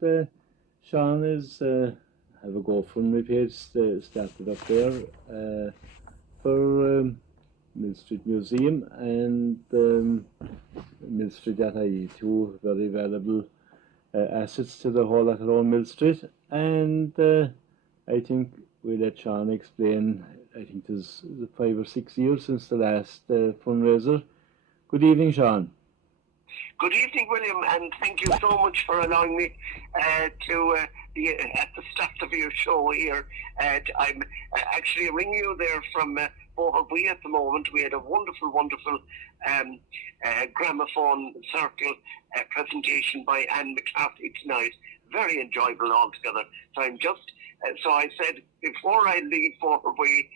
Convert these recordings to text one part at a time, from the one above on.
and Sean is have a GoFundMe page started up there for Millstreet Museum and Millstreet.ie, two very valuable assets to the whole at around Millstreet. And I think we'll let Sean explain. I think there's 5 or 6 years since the last fundraiser. Good evening, Sean. Good evening, William, and thank you so much for allowing me to be at the start of your show here. I'm actually ringing you there from Boherbue at the moment. We had a wonderful gramophone circle presentation by Anne McCarthy tonight. Very enjoyable altogether. So I'm just, so I said, before I leave Boherbue,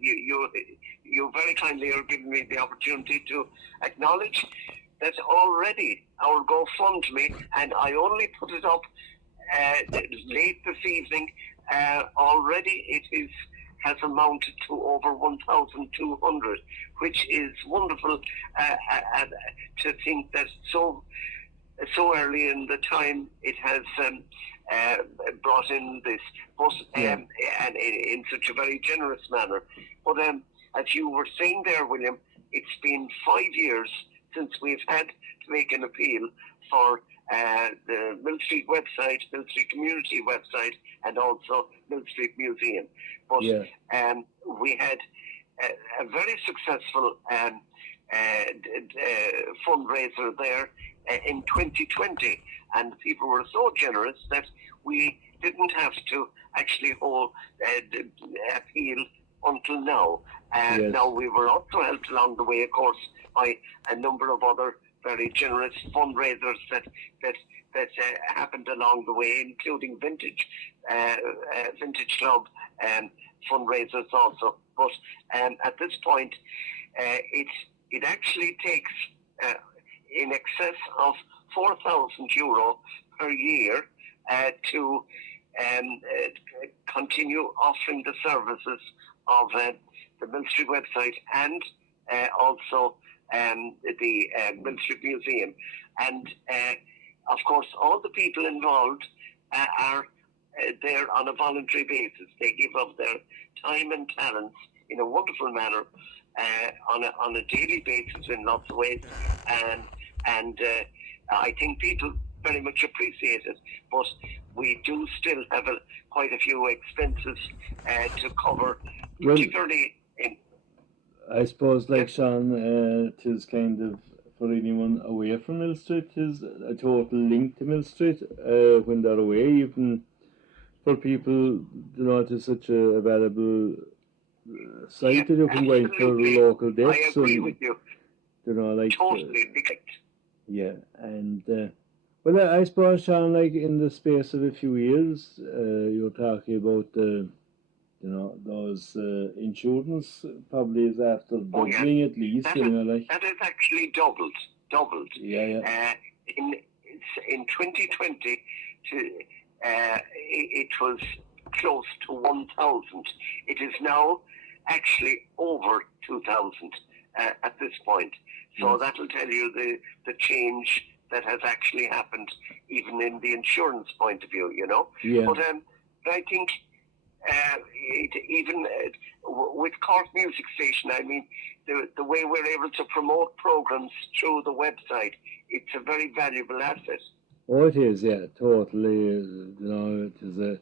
you very kindly are giving me the opportunity to acknowledge that already our GoFundMe, and I only put it up late this evening, already it has amounted to over 1,200, which is wonderful to think that so early in the time it has brought in this, but and in such a very generous manner. But as you were saying there, William, it's been 5 years since we've had to make an appeal for the Millstreet website, Millstreet community website, and also Millstreet Museum. But we had a very successful fundraiser there in 2020, and people were so generous that we didn't have to actually hold appeal until now. Now we were also helped along the way, of course, by a number of other very generous fundraisers that happened along the way, including Vintage Club fundraisers also. But at this point, it actually takes in excess of €4,000 per year to continue offering the services of the Millstreet website and also the Millstreet Museum. And of course, all the people involved are there on a voluntary basis. They give up their time and talents in a wonderful manner on a daily basis in lots of ways. And I think people very much appreciate it, but we do still have quite a few expenses to cover, particularly in... I suppose, like Sean, it is kind of, for anyone away from Millstreet, is a total link to Millstreet when they're away, even for people, it is such a valuable site that you can wait for local dates. I agree with you. Totally. Yeah, and well, I suppose, Sean, like in the space of a few years, you're talking about those insurance probably is after doubling at least. That is actually doubled. Yeah. In 2020, it was close to 1,000. It is now actually over 2,000 at this point. So that'll tell you the change that has actually happened, even in the insurance point of view, Yeah. But I think even with Cork Music Station, I mean, the way we're able to promote programs through the website, it's a very valuable asset. Oh, it is, yeah, totally. It is a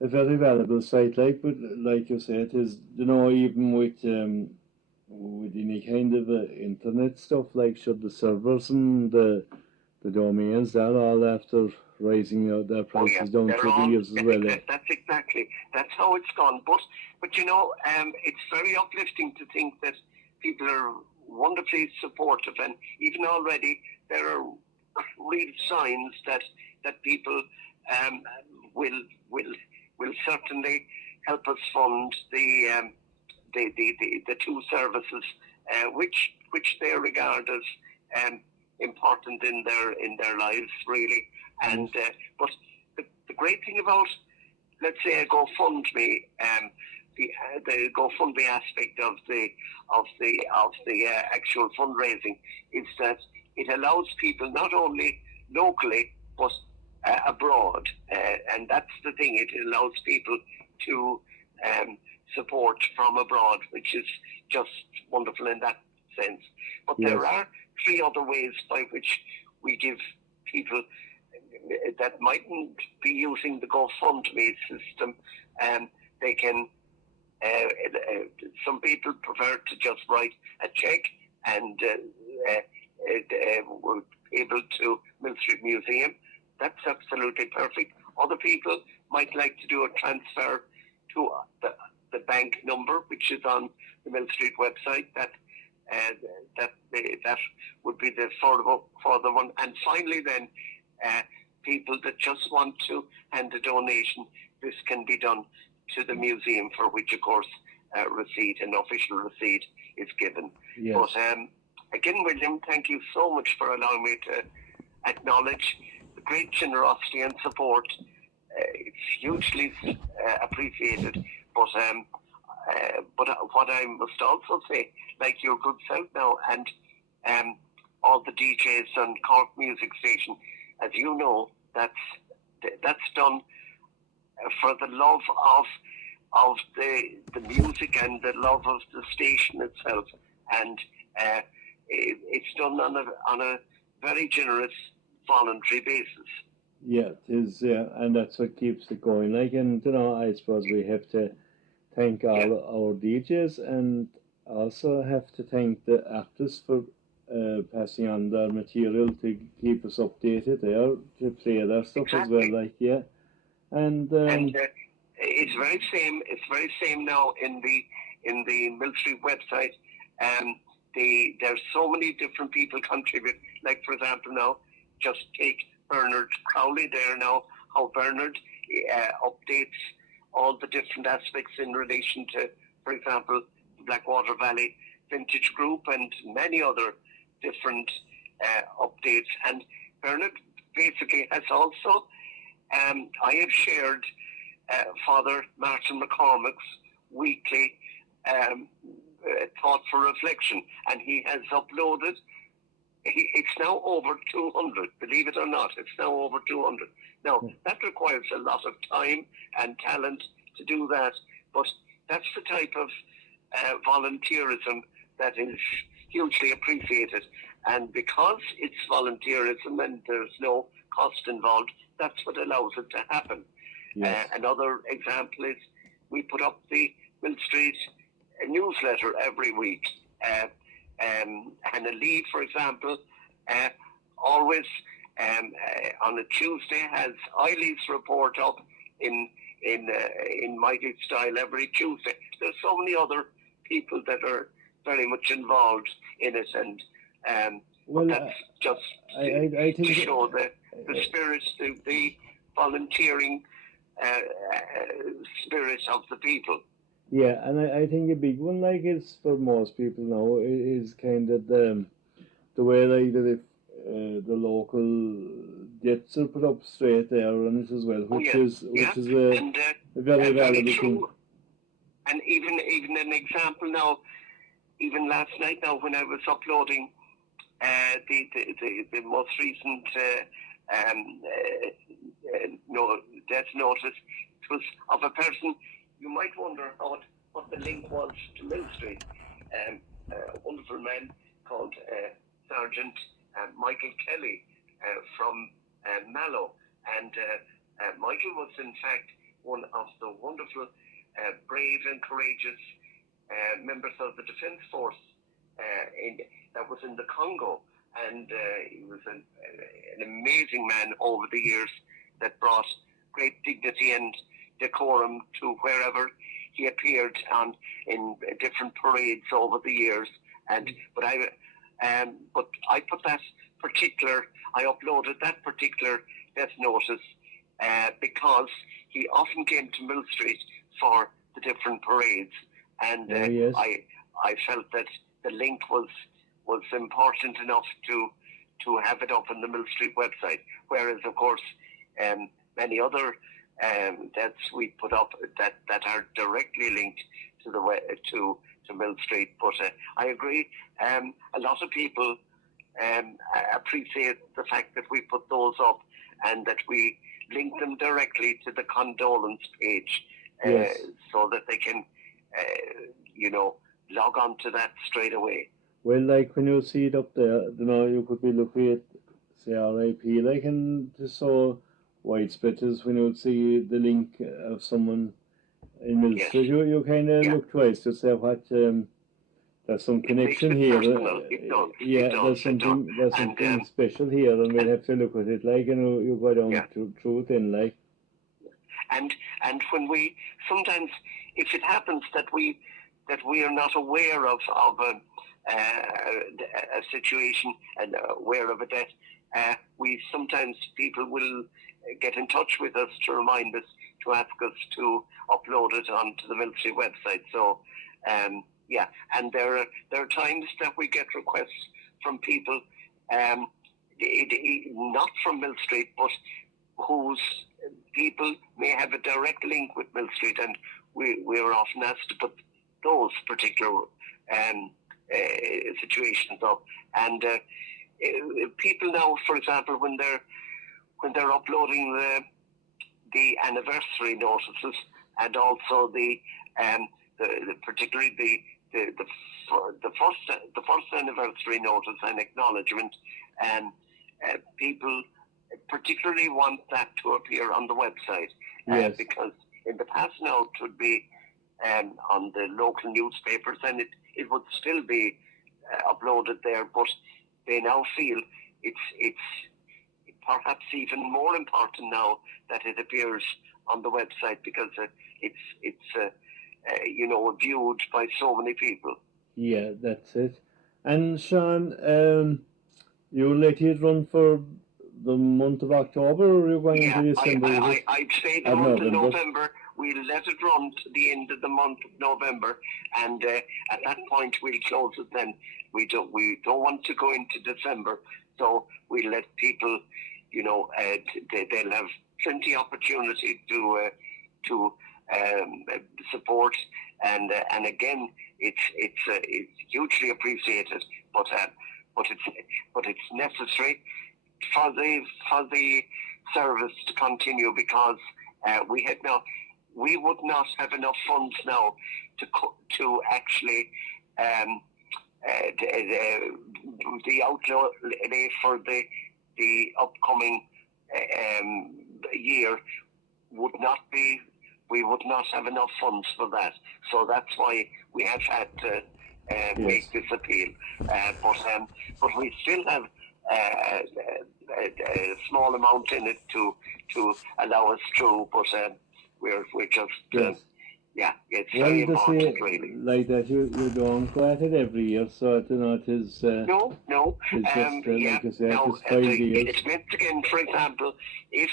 very valuable site, but like you say, it is, even with any kind of internet stuff, should the servers and the domains, they're all after rising their prices down through the years as well. That's how it's gone. But it's very uplifting to think that people are wonderfully supportive, and even already there are real signs that people will certainly help us fund the two services, which they regard as important in their lives, really. And but the great thing about, let's say, a GoFundMe, the GoFundMe aspect of the actual fundraising is that it allows people not only locally but abroad, and that's the thing. It allows people to support from abroad, which is just wonderful in that sense. But Yes. there are three other ways by which we give people that mightn't be using the GoFundMe system. They can. Some people prefer to just write a check and we're able to Millstreet Museum. That's absolutely perfect. Other people might like to do a transfer to the bank number, which is on the Millstreet website. That would be the further one. And finally, then people that just want to hand a donation, this can be done to the museum, for which, of course, an official receipt is given. Yes. But again, William, thank you so much for allowing me to acknowledge the great generosity and support. It's hugely appreciated. But what I must also say, like your good self now, and all the DJs on Cork Music Station, as you know, that's done for the love of the music and the love of the station itself, and it's done on a very generous voluntary basis. Yeah, it is. Yeah, and that's what keeps it going. Like, and I suppose we have to thank all our DJs, and also have to thank the artists for passing on their material to keep us updated there, to play their stuff as well. Like, yeah. And it's very same. It's very same now in the Millstreet website. There's so many different people contribute. Like, for example, now just take Bernard Crowley there now. How Bernard updates all the different aspects in relation to, for example, the Blackwater Valley Vintage Group and many other different updates. And Bernard basically has also. I have shared Father Martin McCormick's weekly thought for reflection, and he has uploaded. It's now over 200. Believe it or not, it's now over 200. Now that requires a lot of time and talent to do that, but that's the type of volunteerism that is hugely appreciated. And because it's volunteerism and there's no cost involved, that's what allows it to happen. yes. Another example is we put up the Millstreet newsletter every week. Hannah Lee, for example, always on a Tuesday has Eileen's report up in Mighty Style every Tuesday. There's so many other people that are very much involved in it, and Well, that's just I think to show the spirit, the volunteering spirit of the people. Yeah, and I think a big one, like, is for most people now, is kind of the way, like, that if the local jets are put up straight there on it as well, which is a very valuable thing. And even an example now, even last night now when I was uploading the most recent death notice, it was of a person. You might wonder what the link was to Millstreet. A wonderful man called Sergeant Michael Kelly from Mallow. And Michael was, in fact, one of the wonderful, brave and courageous members of the Defence Force that was in the Congo. And he was an amazing man over the years that brought great dignity and decorum to wherever he appeared in different parades over the years. But I put that particular, I uploaded that particular death notice because he often came to Millstreet for the different parades, and yes. I felt that the link was important enough to have it up on the Millstreet website. Whereas, of course, many other deaths we put up that are directly linked to to Millstreet. But I agree. A lot of people appreciate the fact that we put those up, and that we link them directly to the condolence page, Yes. so that they can, log on to that straight away. Well, like when you see it up there, you could be looking at, say, RIP, like, and just so widespread as when you would see the link of someone in Millstreet, you kind of look twice to say what, there's some connection here. There's something special here, and we'll have to look at it, like, you go down through it in, like. And when we, sometimes, if it happens that we are not aware of a situation and aware of a death, people will get in touch with us to remind us, to ask us to upload it onto the Millstreet website. So, and there are times that we get requests from people, not from Millstreet, but whose people may have a direct link with Millstreet, and we're often asked to put those particular situations up. And people now, for example, when they're uploading the anniversary notices, and also particularly the first anniversary notice and acknowledgement, people particularly want that to appear on the website. Yes. Because in the past now it would be on the local newspapers, and it would still be uploaded there, but they now feel it's perhaps even more important now that it appears on the website, because it's viewed by so many people. Yeah, that's it. And Sean, you let it run for the month of October, or are you going into December? I'd say the month of November. We'll let it run to the end of the month of November, and at that point we'll close it. Then we don't want to go into December, so we'll let people, they'll have plenty opportunity to support, and again, it's hugely appreciated, but it's necessary for the service to continue, because we would not have enough funds now to actually the outlay for the upcoming year would not be. We would not have enough funds for that, so that's why we have had to make this appeal. But we still have a small amount in it to allow us through. But we're just it's very important, really. Like that, you don't go at it every year, so it is. No. It's just like you said, it's 5 years. It's meant again. For example, if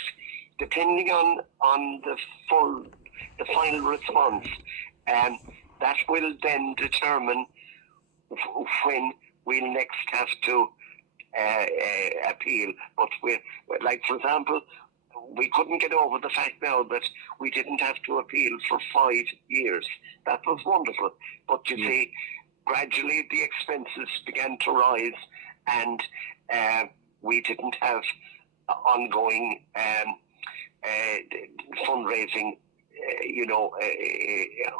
depending on the final response, that will then determine when we'll next have to appeal. But for example, we couldn't get over the fact now that we didn't have to appeal for 5 years. That was wonderful. But you see, gradually the expenses began to rise, and we didn't have ongoing fundraising,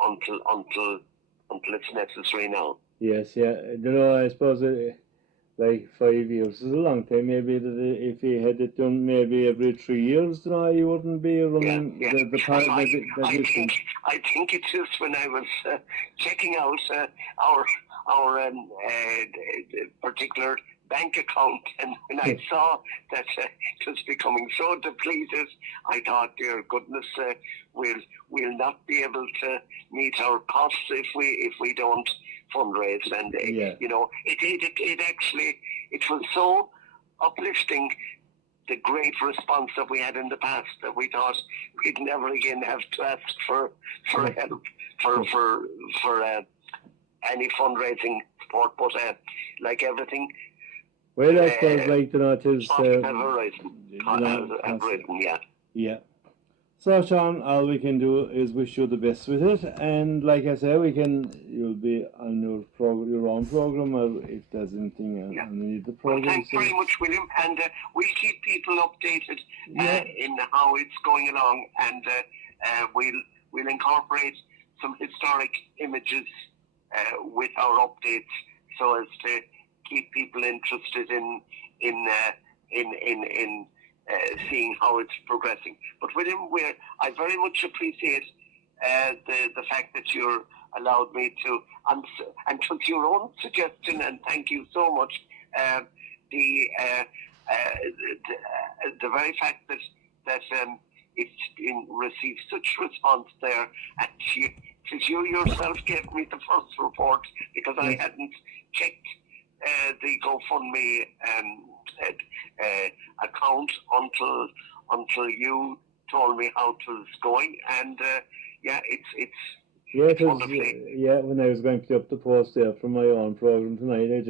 until it's necessary now. Yes, I suppose like 5 years is a long time. Maybe if you had it done maybe every 3 years, you wouldn't be running the part of I think it is when I was checking out our particular bank account, and when I saw that it was becoming so depleted, I thought, dear goodness, we'll not be able to meet our costs if we don't fundraise. And it actually was so uplifting, the great response that we had in the past, that we thought we'd never again have to ask for help for any fundraising support. But like everything. Well, I suppose, it is. Have risen, yeah. So, Sean, all we can do is wish you the best with it, and like I say, you'll be on your own program, or if there's anything on the Well, program. thanks very much, William, and we'll keep people updated in how it's going along, and we'll incorporate some historic images with our updates, so as to keep people interested in seeing how it's progressing. But William, I very much appreciate the fact that you're allowed me to and took your own suggestion, and thank you so much. The very fact that it's been received such response there, and you yourself gave me the first report because I hadn't checked the GoFundMe account until you told me how it was going, and it's wonderful. When I was going to put up the post there from my own program tonight, it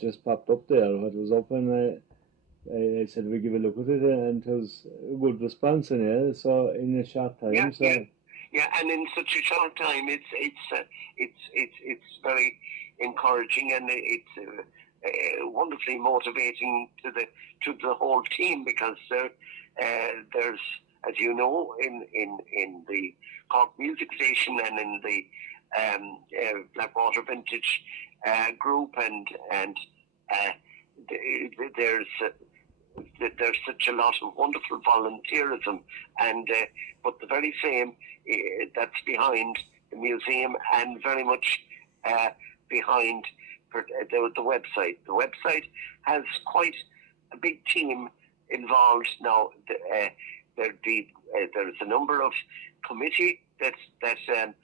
just popped up there. It was up, and I said we give a look at it, and it was a good response in it. So in a short time, and in such a short time, it's very encouraging, and it's wonderfully motivating to the whole team, because there's, as you know, in the Cork Music Station and in the Blackwater Vintage group, and there's such a lot of wonderful volunteerism, and but the very same that's behind the museum, and very much behind the website. The website has quite a big team involved now. There's a number of committee that have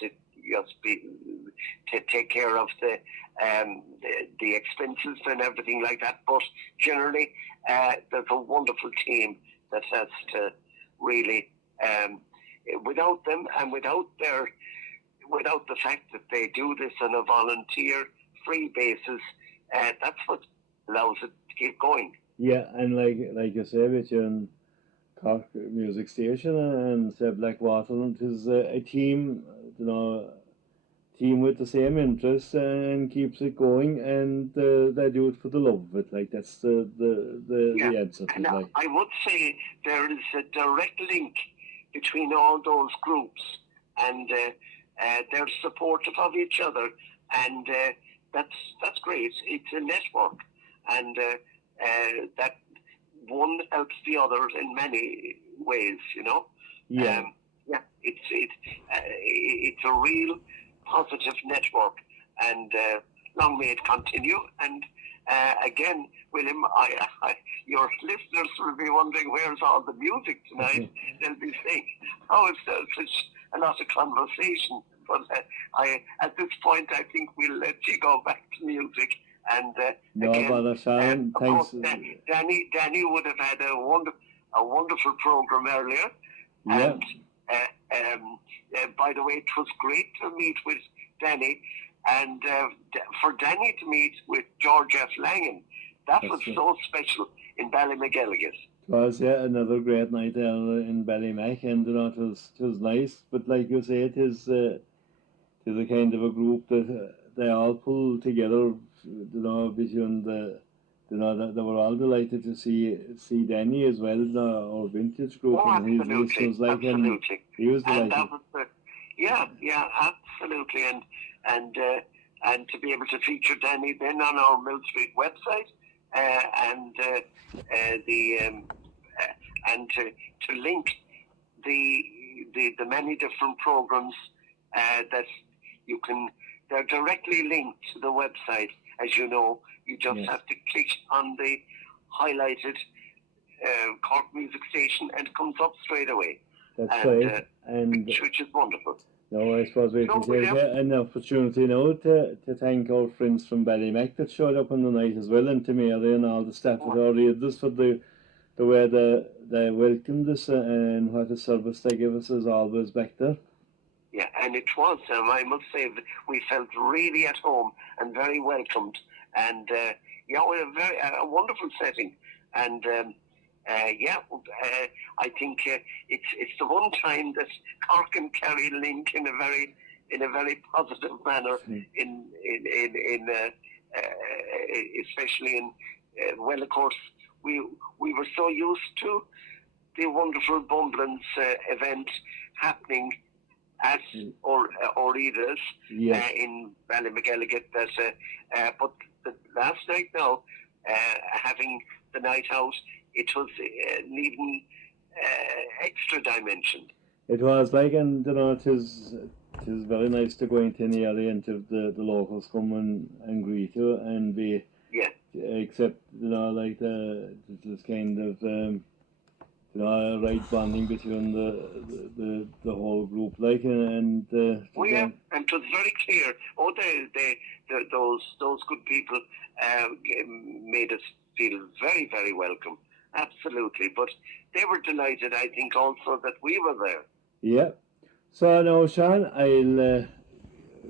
to just to take care of the expenses and everything like that. But generally, there's a wonderful team that has to really, without them and without the fact that they do this on a volunteer-free basis, that's what allows it to keep going. Yeah, and like you say, with your Cork Music Station and Blackwater, it is a team, team with the same interests, and keeps it going, and they do it for the love of it. Like that's the answer to it. Like, I would say there is a direct link between all those groups, and they're supportive of each other, and that's great. It's a network, and that one helps the other in many ways. It's a real positive network, and long may it continue. And again, William, your listeners will be wondering where's all the music tonight. They'll be saying, "Oh, it's such a lot of conversation." But at this point, I think we'll let you go back to music. And again, of course, Danny would have had a wonderful program earlier. Yeah. And by the way, it was great to meet with Danny, and for Danny to meet with George F. Langan, that was so special in Ballymcgilligan. It was, another great night there in Ballymac, and it was nice. But like you say, it is a kind of a group that they all pull together. Between that they were all delighted to see Danny as well, our vintage group, and his listeners like him. He was delighted. And that was absolutely, and to be able to feature Danny then on our Millstreet website, and to link the many different programs that you can. They're directly linked to the website. As you know, you just have to click on the highlighted Cork Music Station, and it comes up straight away. That's right, which is wonderful. No, I suppose we can take an opportunity now to thank our friends from Ballymac that showed up on the night as well, and to Mary and all the staff that already did this for the way they welcomed us, and what a service they give us as always back there. Yeah, and it was. I must say that we felt really at home and very welcomed, and a wonderful setting. And I think it's the one time that Cork and Kerry link in a very positive manner. In especially in well, of course, we were so used to the wonderful Bumblins event happening at Orida's in Ballymcgilligan. But the last night now, having the night out, it was an even extra dimension. It was like, and it is very nice to go into any area and have the locals come and greet you and be except like this kind of a right bonding between the whole group, like and and it was very clear. Those good people made us feel very, very welcome. Absolutely, but they were delighted, I think, also that we were there. Yeah. So now, Sean, I'll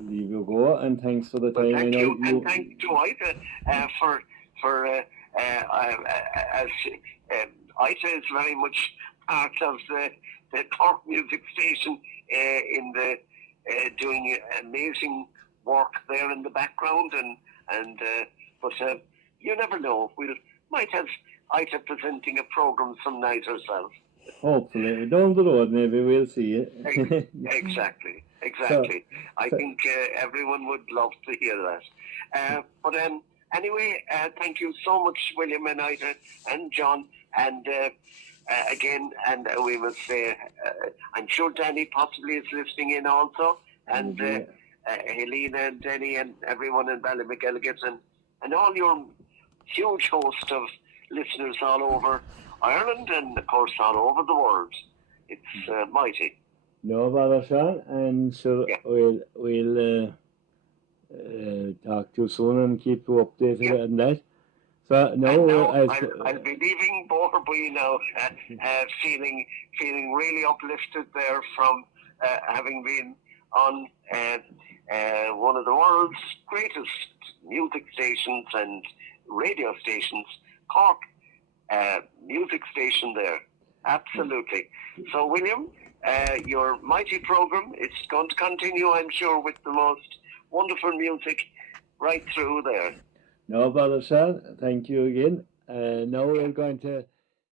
leave you go, and thanks for the time. Thank you, and thanks to Ita for as Ita is very much part of the Cork Music Station in the doing amazing work there in the background, but you never know. We might have Ita presenting a program some night herself. Hopefully, down the road, maybe we'll see it. Exactly. I think everyone would love to hear that. But anyway, thank you so much, William and Ita and John, and again, and we must say, I'm sure Danny possibly is listening in also, and Helena and Denny and everyone in Ballymcgilligan and all your huge host of listeners all over Ireland and of course all over the world. It's mighty. No bother, Sean, and so we'll talk to you soon and keep you updated on that. So now I'll be leaving Borby now, feeling really uplifted there from having been on one of the world's greatest music stations and radio stations, Cork music station there. Absolutely. So, William, your mighty program is going to continue, I'm sure, with the most wonderful music right through there. No bother, Sean. Thank you again. Now we're going to